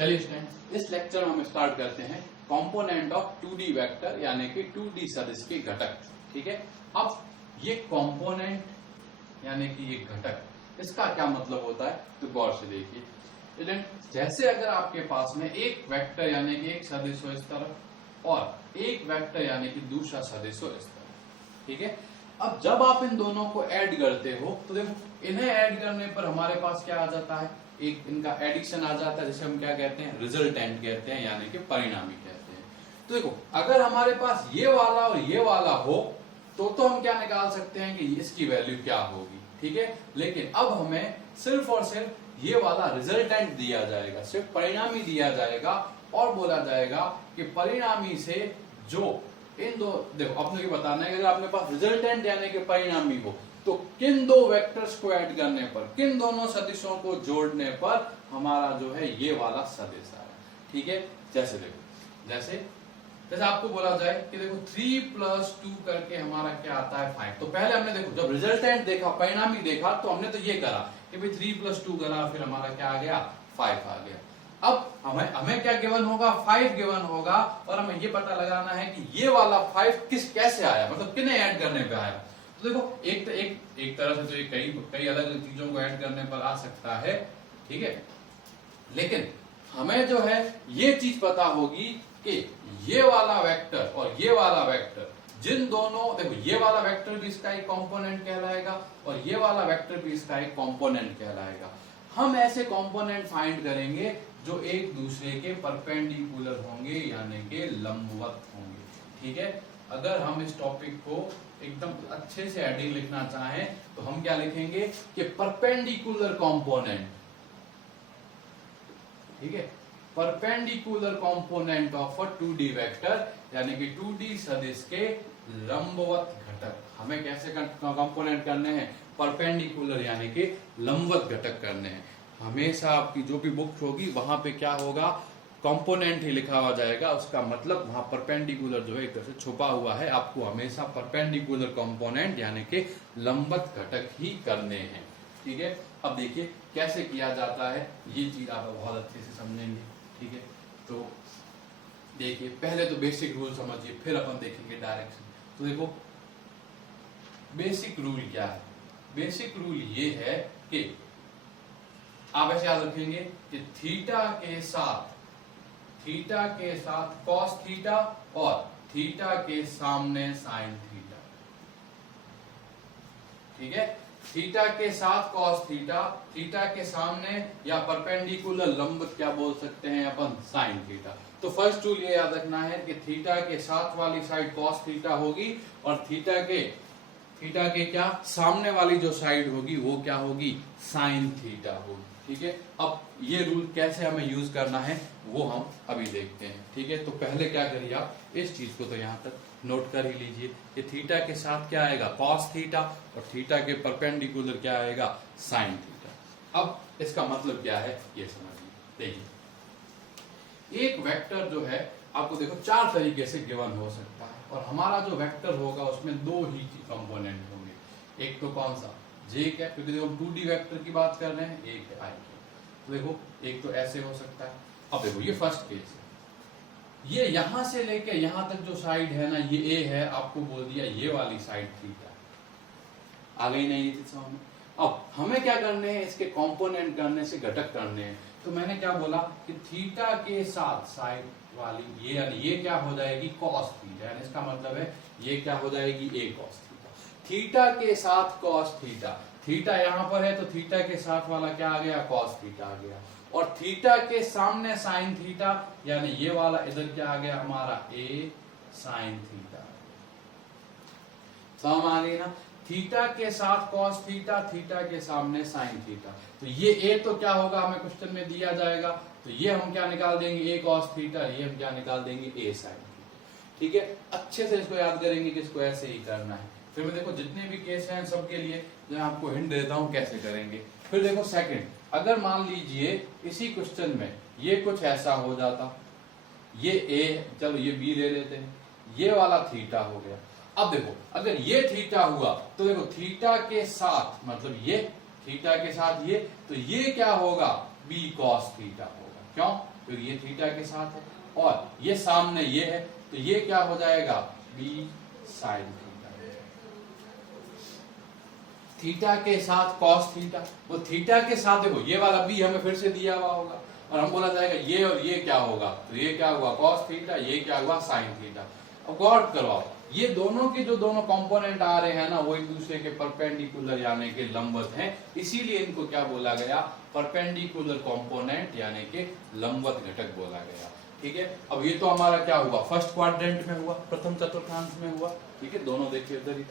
चलिए स्टूडेंट, इस लेक्चर में हम स्टार्ट करते हैं कंपोनेंट ऑफ 2D वेक्टर यानी कि 2D सदिश के घटक। ठीक है, अब ये कंपोनेंट यानी कि ये घटक, इसका क्या मतलब होता है तो गौर से देखिए स्टूडेंट। जैसे अगर आपके पास में एक वेक्टर यानी कि एक सदिश हो इस तरफ और एक वेक्टर यानी कि दूसरा सदिश हो इस तरफ। ठीक है, अब जब आप इन दोनों को ऐड करते हो तो देखो इन्हें ऐड करने पर हमारे पास क्या आ जाता है, एक इनका एडिशन आ जाता है जिसे हम क्या कहते हैं, रिजल्टेंट कहते हैं यानी कि परिणामी कहते हैं। तो देखो अगर हमारे पास ये वाला और ये वाला हो तो हम क्या निकाल सकते हैं कि इसकी वैल्यू क्या होगी। ठीक है, लेकिन अब हमें सिर्फ और सिर्फ ये वाला रिजल्टेंट दिया जाएगा, सिर्फ परिणामी दिया जाएगा और बोला जाएगा कि परिणामी से जो इन दो, देखो अपने को बताना है कि अगर अपने पास रिजल्टेंट यानी कि परिणामी हो तो किन दो वेक्टर्स को ऐड करने पर, किन दोनों सदिशों को जोड़ने पर हमारा जो है ये वाला सदिश आया। ठीक है, जैसे देखो जैसे आपको बोला जाए कि देखो 3+2 करके हमारा क्या आता है 5। तो पहले हमने देखो जब रिजल्टेंट देखा, परिणामी देखा तो हमने तो ये करा कि भाई 3+2 करा, फिर हमारा क्या आ गया 5 आ गया। अब हमें क्या गिवन होगा, 5 गिवन होगा और हमें ये पता लगाना है कि ये वाला 5 कैसे आया, मतलब किन्हें ऐड करने पे आया। तो देखो एक तरह से तो ये कई अलग चीजों को ऐड करने पर आ सकता है। ठीक है, लेकिन हमें जो है ये चीज पता होगी कि ये वाला वेक्टर और ये वाला वेक्टर, जिन दोनों, देखो ये वाला वेक्टर भी इसका एक कंपोनेंट कहलाएगा और ये वाला वेक्टर भी इसका एक कंपोनेंट कहलाएगा। हम ऐसे कंपोनेंट फाइंड करेंगे जो एक दूसरे के परपेंडिकुलर होंगे यानी कि लंबवत होंगे। ठीक है, अगर हम इस टॉपिक को एकदम अच्छे से हेडिंग लिखना चाहें तो हम क्या लिखेंगे कि परपेंडिकुलर कंपोनेंट। ठीक है, perpendicular component of a 2D vector यानी कि 2D सदिश के लंबवत घटक। हमें कैसे कंपोनेंट करने हैं, परपेंडिकुलर यानी कि लंबवत घटक करने हैं। हमेशा आपकी जो भी बुक होगी वहां पे क्या होगा, कंपोनेंट ही लिखा हुआ जाएगा, उसका मतलब वहां परपेंडिकुलर जो है एक तरह से छुपा हुआ है। आपको हमेशा परपेंडिकुलर कंपोनेंट यानी कि लंबवत घटक ही करने हैं। ठीक है, अब देखिए कैसे किया जाता है, ये चीज आप बहुत अच्छे से समझेंगे। ठीक है, तो देखिए पहले तो बेसिक रूल समझिए, फिर अपन देखेंगे डायरेक्शन। तो देखो बेसिक रूल क्या है, बेसिक रूल ये है कि आप ऐसे याद रखेंगे कि थीटा के साथ कॉस थीटा और थीटा के सामने साइन थीटा। ठीक है, थीटा के साथ कॉस थीटा, थीटा के सामने या परपेंडिकुलर लंबवत क्या बोल सकते हैं अपन, साइन थीटा। तो फर्स्ट रूल ये याद रखना है कि थीटा के साथ वाली साइड कॉस थीटा होगी और थीटा के क्या सामने वाली जो साइड होगी वो क्या होगी, साइन थीटा होगी। ठीक है, अब ये रूल कैसे हमें यूज करना है वो हम अभी देखते हैं। ठीक है, तो पहले क्या करिए आप इस चीज को तो यहां तक नोट कर ही लीजिए कि थीटा के साथ क्या आएगा, कॉस थीटा, और थीटा के परपेंडिकुलर क्या आएगा, साइन थीटा। अब इसका मतलब क्या है ये समझिए। देखिए एक वेक्टर जो है आपको देखो 4 तरीके से गिवन हो सकता है और हमारा जो वेक्टर होगा उसमें 2 ही कंपोनेंट होंगे। एक तो कौन सा, जे क्या, क्योंकि देखो 2D वेक्टर की बात कर रहे हैं, एक है आई। तो देखो एक तो ऐसे हो सकता है। अब देखो ये फर्स्ट केस है, ये यहां से लेके यहां तक जो साइड है ना ये ए है, आपको बोल दिया ये वाली साइड थीटा। आ गई नहीं ये चीज समझ में। अब हमें क्या करने हैं, इसके कंपोनेंट करने से घटक करने हैं। तो मैंने क्या बोला कि थीटा के साथ साइड वाली ये यानी ये क्या हो जाएगी, कॉस थीटा, यानी इसका मतलब है ये क्या हो जाएगी, ए कॉस थीटा। थीटा के साथ कॉस थीटा, थीटा यहां पर है तो थीटा के साथ वाला क्या आ गया, कॉस थीटा आ गया। और थीटा के सामने साइन थीटा यानी ये वाला इधर क्या आ गया हमारा, ए साइन थीटा। समझ आ गई ना, थीटा के साथ कॉस थीटा, थीटा के सामने साइन थीटा। तो ये ए तो क्या होगा हमें क्वेश्चन में दिया जाएगा, तो ये हम क्या निकाल देंगे, ए कॉस थीटा, ये हम क्या निकाल देंगे, ए साइन थीटा। ठीक है, अच्छे से इसको याद करेंगे कि इसको ऐसे ही करना है। फिर मैं देखो जितने भी केस हैं सबके लिए मैं आपको हिंट देता हूं कैसे करेंगे। फिर देखो सेकंड, अगर मान लीजिए इसी क्वेश्चन में ये कुछ ऐसा हो जाता, ये ए, चलो ये बी ले लेते हैं, ये वाला थीटा हो गया। अब देखो अगर ये थीटा हुआ तो देखो थीटा के साथ, मतलब ये थीटा के साथ ये, तो ये क्या होगा, बी कॉस थीटा होगा। क्यों, क्योंकि ये थीटा के साथ है, और ये सामने ये है, तो ये क्या हो जाएगा, बी साइन थीटा। थीटा के साथ कॉस थीटा, वो थीटा के साथ देखो ये वाला बी हमें फिर से दिया हुआ होगा, और हम बोला जाएगा ये और ये क्या होगा, तो ये क्या हुआ कॉस थीटा, ये क्या हुआ साइन थीटा। अब गौर करो, ये दोनों के जो दोनों कंपोनेंट आ रहे हैं ना, वो एक दूसरे के परपेंडिकुलर यानी कि लंबवत हैं, इसीलिए इनको क्या बोला गया, परपेंडिकुलर कंपोनेंट यानी कि लंबवत घटक बोला गया। ठीक है, अब ये तो हमारा क्या हुआ, फर्स्ट क्वाड्रेंट में हुआ, प्रथम चतुर्थांश में हुआ। ठीक है, दोनों देखिए उधर ही।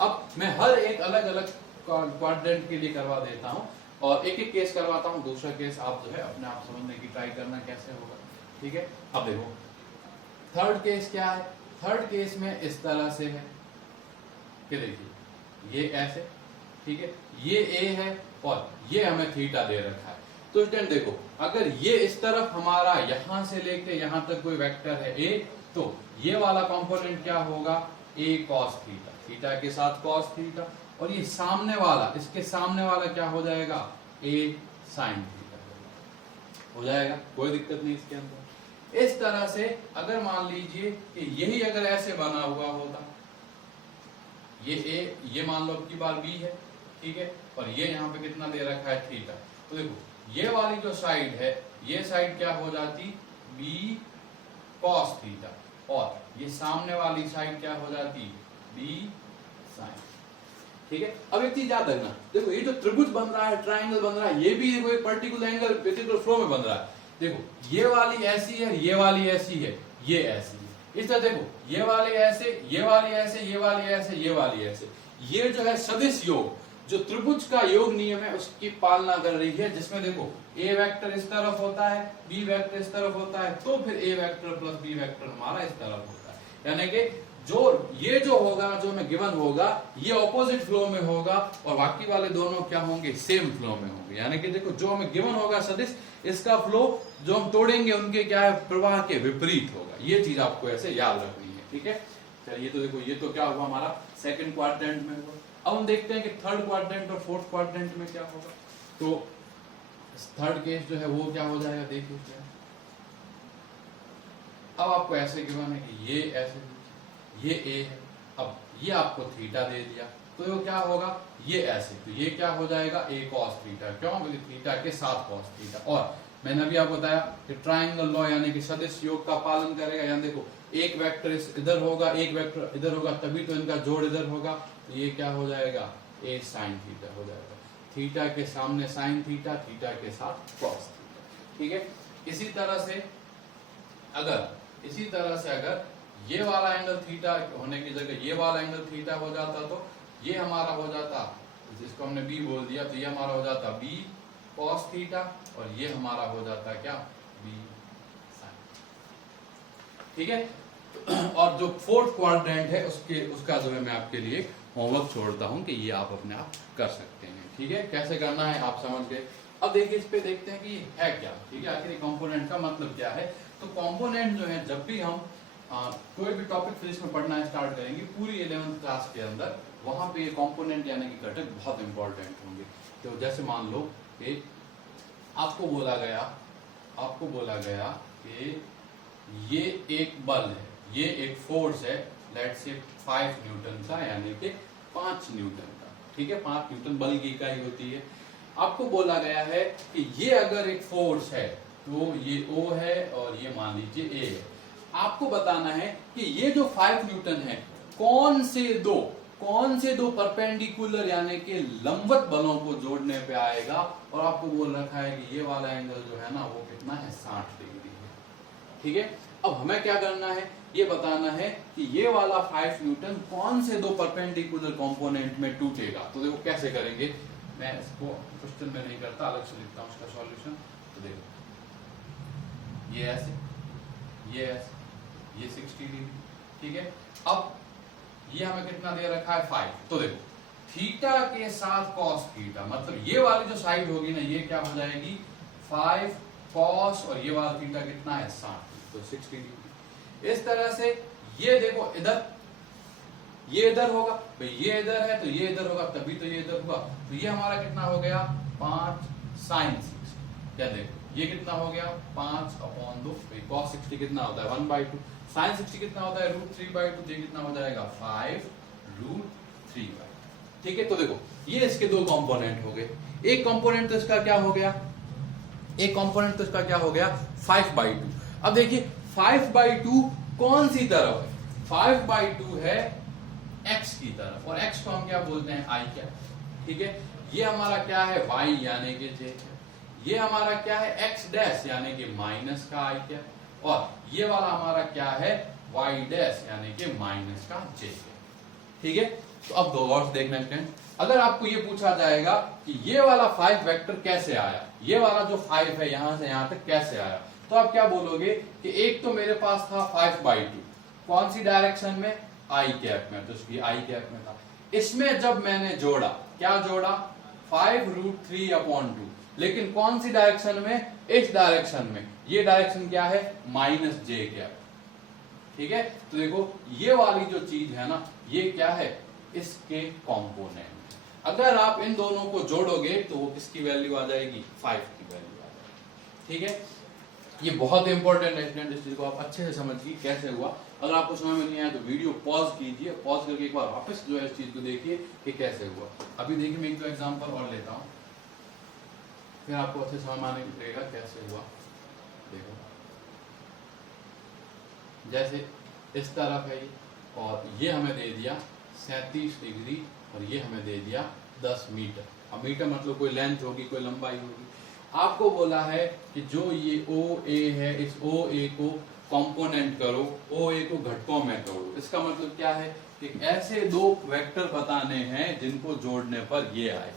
अब मैं हर एक अलग अलग क्वाड्रेंट के लिए करवा देता हूँ, और एक एक केस करवाता हूँ, दूसरा केस आप जो है अपने आप समझने की ट्राई करना कैसे होगा। ठीक है, अब देखो थर्ड केस क्या है, थर्ड केस में इस तरह से है कि देखिए ये ऐसे, ठीक है, ये ए है और ये हमें थीटा दे रखा है। तो स्टूडेंट देखो, अगर ये इस तरफ हमारा यहां से लेके यहां तक कोई वेक्टर है ए, तो ये वाला कंपोनेंट क्या होगा, ए कॉस थीटा, थीटा के साथ कॉस थीटा, और ये सामने वाला, इसके सामने वाला क्या हो जाएगा, ए साइन थीटा हो जाएगा, कोई दिक्कत नहीं इसके अंदर। इस तरह से अगर मान लीजिए कि यही अगर ऐसे बना हुआ होता, ये ए, ये मान लो अब की बार बी है, ठीक है, और ये यहाँ पे कितना दे रखा है थीटा, तो देखो ये वाली जो साइड है, ये साइड क्या हो जाती, बी कॉस थीटा, और ये सामने वाली साइड क्या हो जाती, बी साइन। ठीक है, अब एक चीज याद रखना, देखो ये जो त्रिभुज बन रहा है, ट्राइंगल बन रहा है, ये भी देखो एक पर्टिकुलर एंगल पर्टिकुलर फ्लो में बन रहा है। देखो ये वाली ऐसी है, ये वाली ऐसी है, ये ऐसी है, इस तरह देखो ये वाले ऐसे, ये वाली ऐसे, ये वाली ऐसे, ये वाली ऐसे, ये जो है सदिश योग, जो त्रिभुज का योग नियम है उसकी पालना कर रही है, जिसमें देखो ए वेक्टर इस तरफ होता है, बी वेक्टर इस तरफ होता है, तो फिर ए वेक्टर प्लस बी वेक्टर हमारा इस तरफ होता है, यानी कि जो ये जो होगा, जो हमें गिवन होगा, ये ऑपोजिट फ्लो में होगा, और बाकी वाले दोनों क्या होंगे, सेम फ्लो में होंगे। यानी कि देखो जो हमें गिवन होगा सदिश, इसका फ्लो जो हम तोड़ेंगे उनके क्या है, प्रवाह के विपरीत होगा। ये चीज आपको ऐसे याद रखनी है। ठीक है, चलिए तो देखो ये तो क्या हुआ हमारा सेकंड क्वाड्रेंट में हुआ। अब हम देखते हैं कि थर्ड क्वाड्रेंट और फोर्थ क्वाड्रेंट में क्या होगा। तो थर्ड केस जो है वो क्या हो जाएगा, देखिए क्या, अब आपको ऐसे गिवन है कि ये ऐसे, ये ए है, अब ये आपको थीटा दे दिया, तो ये क्या होगा, ये ऐसे, तो ये क्या हो जाएगा, ए कॉस थीटा, क्यों, क्योंकि थीटा के साथ कॉस थीटा। और मैंने अभी आपको बताया कि ट्राइंगल लॉ यानी कि सदिश योग का पालन करेगा, यानी देखो एक वेक्टर इधर होगा, एक वेक्टर इधर होगा, तभी तो इनका जोड़ इधर होगा, तो ये क्या हो जाएगा, ए साइन थीटा हो जाएगा, थीटा के सामने साइन थीटा, थीटा के साथ कॉस थीटा। ठीक है, इसी तरह से अगर ये वाला एंगल थीटा होने की जगह ये वाला एंगल थीटा हो जाता, तो ये हमारा हो जाता, जिसको हमने बी बोल दिया, तो ये हमारा हो जाता बी कॉस थीटा, और ये हमारा हो जाता क्या, बी साइन। ठीक है, और जो फोर्थ क्वाड्रेंट है उसका जो है मैं आपके लिए होमवर्क छोड़ता हूं कि ये आप अपने आप कर सकते हैं। ठीक है, कैसे करना है आप समझ गए। अब देखिए इस पे देखते हैं कि है क्या। ठीक है, आखिर कंपोनेंट का मतलब क्या है। तो कंपोनेंट जो है, जब भी हम कोई भी टॉपिक फिजिक्स में पढ़ना स्टार्ट करेंगे, पूरी 11th क्लास के अंदर, वहां पे ये कंपोनेंट यानी कि घटक बहुत इंपॉर्टेंट होंगे। तो जैसे मान लो कि आपको बोला गया कि ये एक बल है, ये एक फोर्स है, लेट्स से 5 न्यूटन का, यानी कि 5 न्यूटन का। ठीक है, 5 न्यूटन बल की इकाई होती है। आपको बोला गया है कि ये अगर एक फोर्स है तो ये O है और ये मान लीजिए A है। आपको बताना है कि ये जो 5 न्यूटन है कौन से दो परपेंडिकुलर यानी कि लंबवत बलों को जोड़ने पे आएगा, और आपको बोल रखा है कि ये वाला एंगल जो है ना वो कितना है, 60 डिग्री है। ठीक है, अब हमें क्या करना है, ये बताना है कि ये वाला 5 न्यूटन कौन से दो परपेंडिकुलर कंपोनेंट में टूटेगा। तो देखो कैसे करेंगे, मैं इसको क्वेश्चन में नहीं करता, अलग से लिखता हूं इसका सॉल्यूशन। तो देखो ये ऐसे, ये 60 डिग्री। ठीक है, अब ये हमें कितना दे रखा है, 5। तो देखो थीटा के साथ कॉस थीटा, मतलब ये वाली जो साइड होगी ना, ये क्या हो जाएगी 5 कॉस, और ये वाला थीटा कितना है 60, तो 60 डिग्री। इस तरह से ये देखो इधर, ये इधर होगा भाई, ये इधर है तो ये इधर होगा, तभी तो ये इधर हुआ, तो ये हमारा कितना हो गया 5 साइन 60। क्या देखो ये कितना हो गया 5/2, cos 60 कितना होता है 1/2, sin 60 कितना होता है √3/2, ये कितना हो जाएगा 5√3/2। ठीक है, तो देखो ये इसके दो कंपोनेंट हो गए। एक कंपोनेंट तो इसका क्या हो गया, एक कंपोनेंट तो इसका क्या हो गया 5/2। अब देखिए 5/2 कौन सी तरफ है, 5/2 है x की तरफ, और x को हम क्या बोलते हैं i क्या। ठीक है, ये हमारा क्या है y यानी कि j, ये हमारा क्या है x डैश यानी कि माइनस का i क्या, और ये वाला हमारा क्या है y डैश यानी कि माइनस का j। ठीक है, तो अब दो और देखना स्टूडेंट, अगर आपको ये पूछा जाएगा कि ये वाला 5 वेक्टर कैसे आया, ये वाला जो 5 है यहां से यहां तक कैसे आया, तो आप क्या बोलोगे कि एक तो मेरे पास था 5/2, कौन सी डायरेक्शन में आई कैप में, तो इसकी आई कैप में था। इसमें जब मैंने जोड़ा, क्या जोड़ा 5√3/2, लेकिन कौन सी डायरेक्शन में, इस डायरेक्शन में, ये डायरेक्शन क्या है -j कैप। ठीक है, तो देखो ये वाली जो चीज है ना, ये क्या है इसके कंपोनेंट। अगर आप इन दोनों को जोड़ोगे तो वो किसकी वैल्यू आ जाएगी 5 की वैल्यू आ जाएगी। ठीक है, ये बहुत इंपॉर्टेंट है स्टूडेंट, इस चीज को आप अच्छे से समझिए कैसे हुआ। अगर आपको समझ में नहीं आया तो वीडियो पॉज कीजिए, पॉज करके एक बार वापस जो है इस चीज को देखिए कि कैसे हुआ। अभी देखिए मैं एक दो एग्जांपल और लेता हूं, फिर आपको अच्छे समझ में आने लगेगा कैसे हुआ। देखो जैसे इस तरफ है और ये हमें दे दिया 37 डिग्री और ये हमें दे दिया 10 मीटर। अब मीटर मतलब कोई लेंथ होगी, कोई लंबाई होगी। आपको बोला है कि जो ये OA है, इस OA को कंपोनेंट करो, OA को घटकों में तोड़ो। इसका मतलब क्या है कि ऐसे दो वेक्टर बताने हैं जिनको जोड़ने पर ये आए,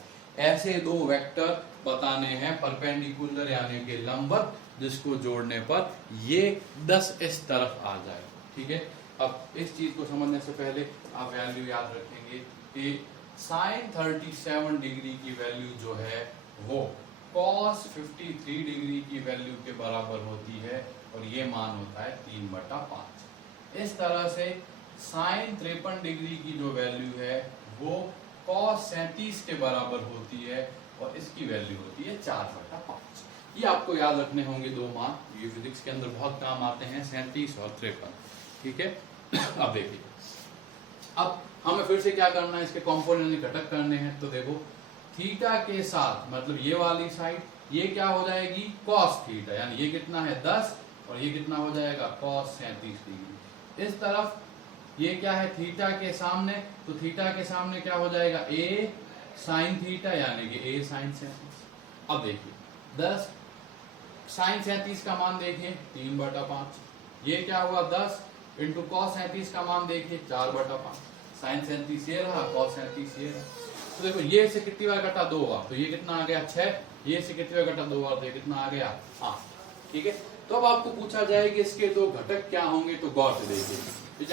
ऐसे दो वेक्टर बताने हैं परपेंडिकुलर यानी कि लंबवत, जिसको जोड़ने पर ये 10 इस तरफ आ जाए। ठीक है, अब इस चीज को समझने से पहले आप वैल्यू याद रखेंगे कि sin 37 डिग्री की वैल्यू जो है वो cos 53 डिग्री की वैल्यू के बराबर होती है, और ये मान होता है 3/5। इस तरह से sin 53 डिग्री की जो वैल्यू है वो cos 37 के बराबर होती है, और इसकी वैल्यू होती है 4/5। ये आपको याद रखने होंगे दो मान, ये फिजिक्स के अंदर बहुत काम आते हैं, 37 और 53। ठीक है, अब देखिए, अब हमें फिर से क्या करना है, इसके कंपोनेंट घटक करने हैं। तो देखो थीटा के साथ मतलब ये वाली साइड, ये क्या हो जाएगी cos थीटा, यानी ये कितना है 10 और ये कितना हो जाएगा cos 37 डिग्री। इस तरफ ये क्या है थीटा के सामने, तो थीटा के सामने क्या हो जाएगा a sin थीटा यानी कि a sin 37। अब देखिए 10 sin 37 का मान देखिए 3/5, ये क्या हुआ 10 इंटू cos 37 का मान देखिए 4/5, sin 37 ये रहा, cos 37 ये रहा। तो देखो ये से कितनी बार घटा 2 बार, तो ये कितना आ गया 6, ये से कितनी बार घटा 2 बार, तो ये कितना आ गया 8। ठीक है, तो अब आपको पूछा जाए कि इसके दो घटक क्या होंगे, तो गौर से देखिए।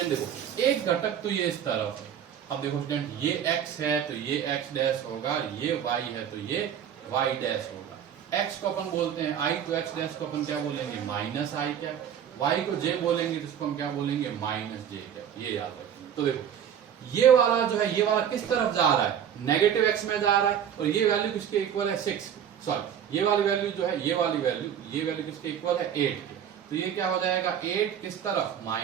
देखो एक घटक तो ये इस तरफ है, अब देखो स्टूडेंट ये x है तो ये x डैश होगा, ये y है तो ये y डैश होगा। x को अपन बोलते हैं i, तो x डैश को अपन क्या बोलेंगे -i क्या, y को j बोलेंगे तो इसको हम क्या बोलेंगे -j क्या, ये याद रखेंगे। तो देखो ये वाला जो है, ये वाला किस तरफ जा रहा है, नेगेटिव x में जा रहा है, और ये वैल्यू किसके इक्वल है 6, सॉरी ये वाली वैल्यू जो है, ये वाली वैल्यू, ये वैल्यू किसके इक्वल है 8 के, तो ये क्या हो जाएगा 8 किस तरफ -i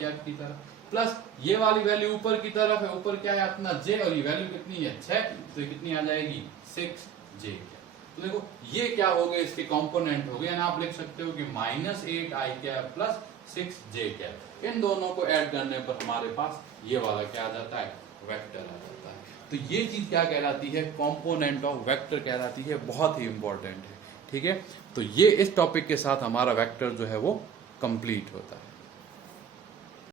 कैप की तरफ, प्लस ये वाली वैल्यू ऊपर की तरफ है, ऊपर क्या है अपना j, और ये वैल्यू कितनी है 6, तो ये कितनी आ जाएगी 6j। तो देखो ये क्या हो गए, इसके कंपोनेंट हो गए, यानी आप लिख सकते हो कि -8i cap plus 6j cap, इन दोनों को ऐड करने पर हमारे पास ये वाला क्या आ जाता है वेक्टर आ जाता है। तो ये चीज क्या कहलाती है कंपोनेंट ऑफ वेक्टर कहलाती है, बहुत ही इंपॉर्टेंट है। ठीक है, तो ये इस टॉपिक के साथ हमारा वेक्टर जो है वो कंप्लीट होता है।